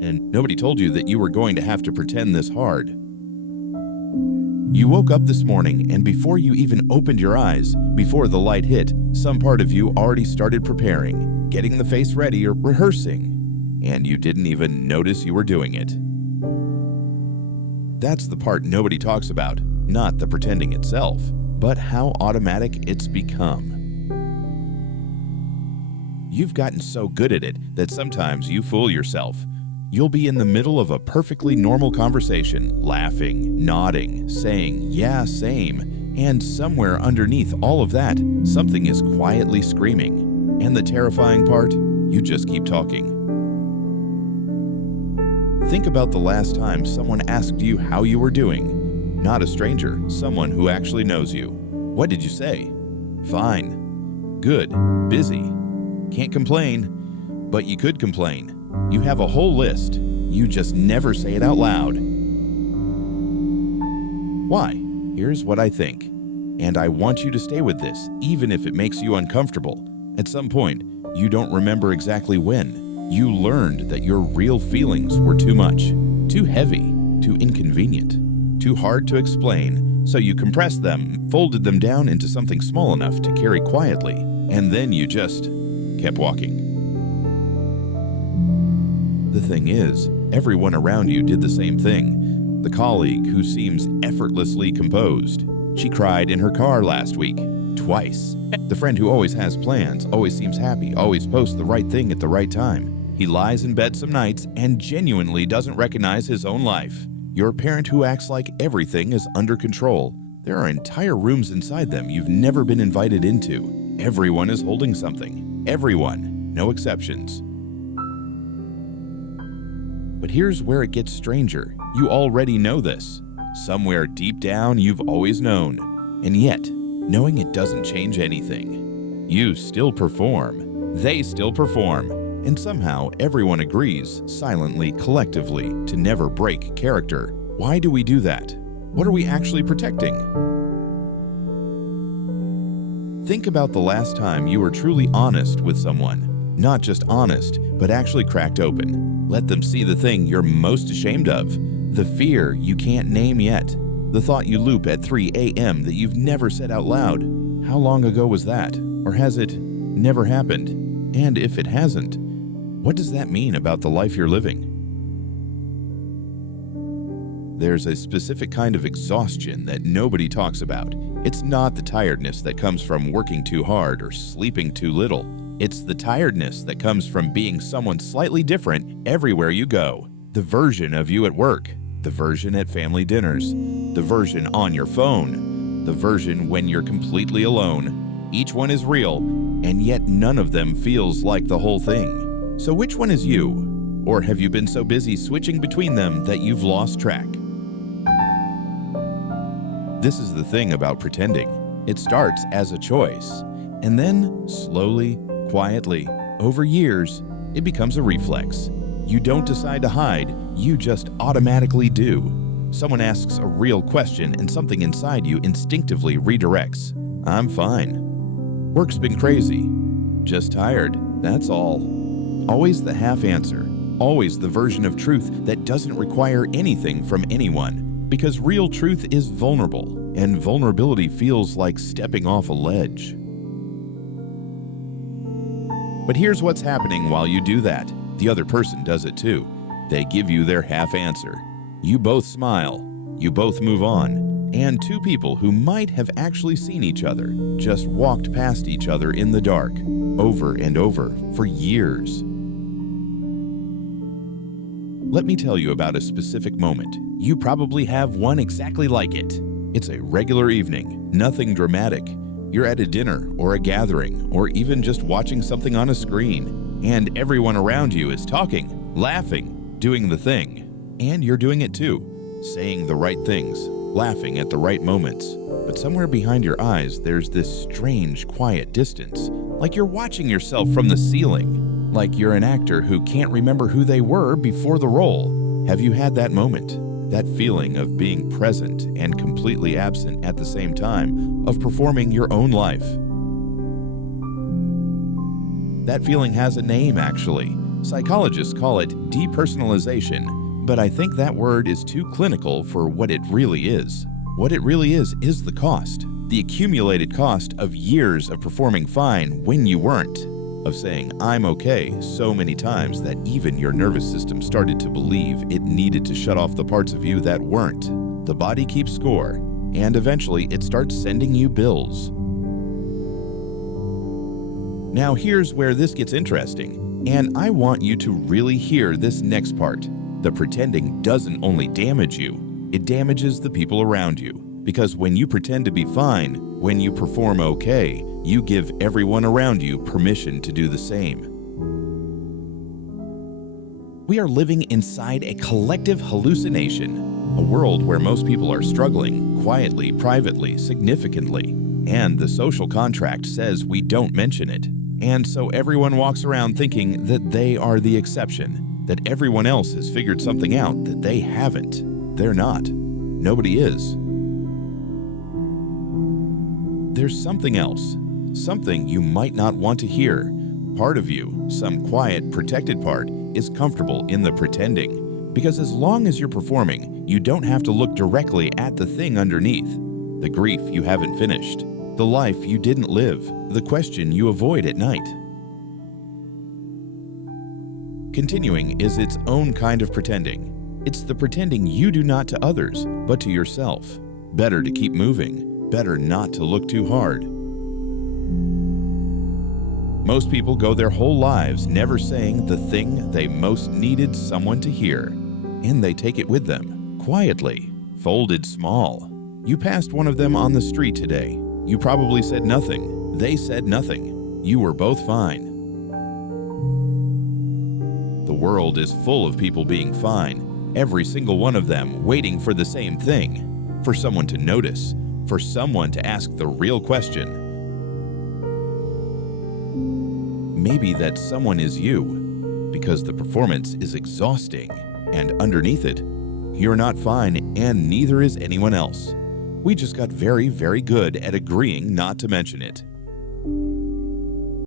and nobody told you that you were going to have to pretend this hard. You woke up this morning, and before you even opened your eyes, before the light hit, some part of you already started preparing, getting the face ready or rehearsing, and you didn't even notice you were doing it. That's the part nobody talks about, not the pretending itself, but how automatic it's become. You've gotten so good at it that sometimes you fool yourself. You'll be in the middle of a perfectly normal conversation, laughing, nodding, saying, "Yeah, same," and somewhere underneath all of that, something is quietly screaming. And the terrifying part, you just keep talking. Think about the last time someone asked you how you were doing. Not a stranger, someone who actually knows you. What did you say? Fine. Good. Busy. Can't complain. But you could complain. You have a whole list. You just never say it out loud. Why? Here's what I think. And I want you to stay with this, even if it makes you uncomfortable. At some point, you don't remember exactly when, you learned that your real feelings were too much, too heavy, too inconvenient, too hard to explain, so you compressed them, folded them down into something small enough to carry quietly, and then you just kept walking. The thing is, everyone around you did the same thing. The colleague who seems effortlessly composed. She cried in her car last week, twice. The friend who always has plans, always seems happy, always posts the right thing at the right time. He lies in bed some nights and genuinely doesn't recognize his own life. Your parent who acts like everything is under control. There are entire rooms inside them you've never been invited into. Everyone is holding something. Everyone, no exceptions. But here's where it gets stranger. You already know this. Somewhere deep down, you've always known. And yet, knowing it doesn't change anything. You still perform. They still perform. And somehow, everyone agrees, silently, collectively, to never break character. Why do we do that? What are we actually protecting? Think about the last time you were truly honest with someone. Not just honest, but actually cracked open. Let them see the thing you're most ashamed of. The fear you can't name yet. The thought you loop at 3 a.m. that you've never said out loud. How long ago was that? Or has it never happened? And if it hasn't, what does that mean about the life you're living? There's a specific kind of exhaustion that nobody talks about. It's not the tiredness that comes from working too hard or sleeping too little. It's the tiredness that comes from being someone slightly different everywhere you go. The version of you at work, the version at family dinners, the version on your phone, the version when you're completely alone. Each one is real, and yet none of them feels like the whole thing. So which one is you? Or have you been so busy switching between them that you've lost track? This is the thing about pretending. It starts as a choice, and then slowly, quietly, over years, it becomes a reflex. You don't decide to hide, you just automatically do. Someone asks a real question and something inside you instinctively redirects. I'm fine. Work's been crazy. Just tired, that's all. Always the half answer. Always the version of truth that doesn't require anything from anyone. Because real truth is vulnerable, and vulnerability feels like stepping off a ledge. But here's what's happening while you do that. The other person does it too. They give you their half answer. You both smile. You both move on. And two people who might have actually seen each other just walked past each other in the dark, over and over, for years. Let me tell you about a specific moment. You probably have one exactly like it. It's a regular evening, nothing dramatic. You're at a dinner or a gathering or even just watching something on a screen, and everyone around you is talking, laughing, doing the thing. And you're doing it too, saying the right things, laughing at the right moments. But somewhere behind your eyes, there's this strange, quiet distance, like you're watching yourself from the ceiling, like you're an actor who can't remember who they were before the role. Have you had that moment? That feeling of being present and completely absent at the same time, of performing your own life. That feeling has a name, actually. Psychologists call it depersonalization, but I think that word is too clinical for what it really is. What it really is the cost. The accumulated cost of years of performing fine when you weren't. Of saying, "I'm okay," so many times that even your nervous system started to believe it needed to shut off the parts of you that weren't. The body keeps score, and eventually it starts sending you bills. Now here's where this gets interesting, and I want you to really hear this next part. The pretending doesn't only damage you, it damages the people around you. Because when you pretend to be fine, when you perform okay, you give everyone around you permission to do the same. We are living inside a collective hallucination, a world where most people are struggling, quietly, privately, significantly, and the social contract says we don't mention it. And so everyone walks around thinking that they are the exception, that everyone else has figured something out that they haven't. They're not. Nobody is. There's something else, something you might not want to hear. Part of you, some quiet, protected part, is comfortable in the pretending. Because as long as you're performing, you don't have to look directly at the thing underneath. The grief you haven't finished, the life you didn't live, the question you avoid at night. Continuing is its own kind of pretending. It's the pretending you do not to others, but to yourself. Better to keep moving. Better not to look too hard. Most people go their whole lives never saying the thing they most needed someone to hear, and they take it with them, quietly, folded small. You passed one of them on the street today. You probably said nothing. They said nothing. You were both fine. The world is full of people being fine, every single one of them waiting for the same thing, for someone to notice, for someone to ask the real question. Maybe that someone is you, because the performance is exhausting, and underneath it, you're not fine and neither is anyone else. We just got very, very good at agreeing not to mention it.